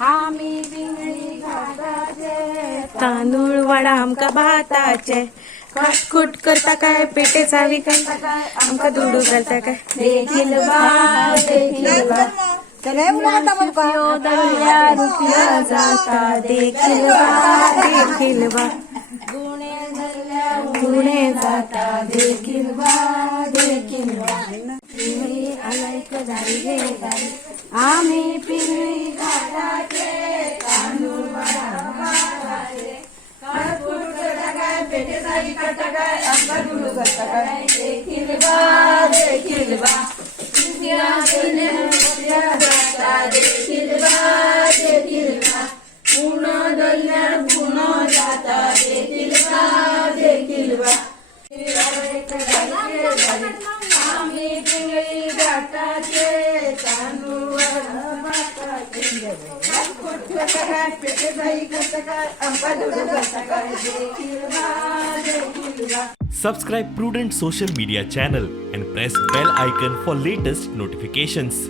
आम्ही पिंगळी घाटाचे तांदूळ वडा आमका भाताचे काटकुट करता काय पेटेचा विकता काय आमका दुडू करता काय देखील बा देखील बा दळल्या रुपया जाता देखील बा गुणे धरल्या पुणे जाता देखील बा पिंगळी आलायक दारी घे दारी आम्ही पिंगळी घाटाचे तांदूळ वडा भाताचे काटकुट करता काय पेटेचा विकता काय आमका दुडू करता काय देखील बा देखील बा देखील बा पुणे दल्ल्या पुणे जाता देखील बा आम्ही पिंगळी घाटाचे तांदूळ वडा भाताचे काय पेटे जाई करता काय आंबा दुडू करता काय देखील बा Subscribe Prudent social media channel and press bell icon for latest notifications.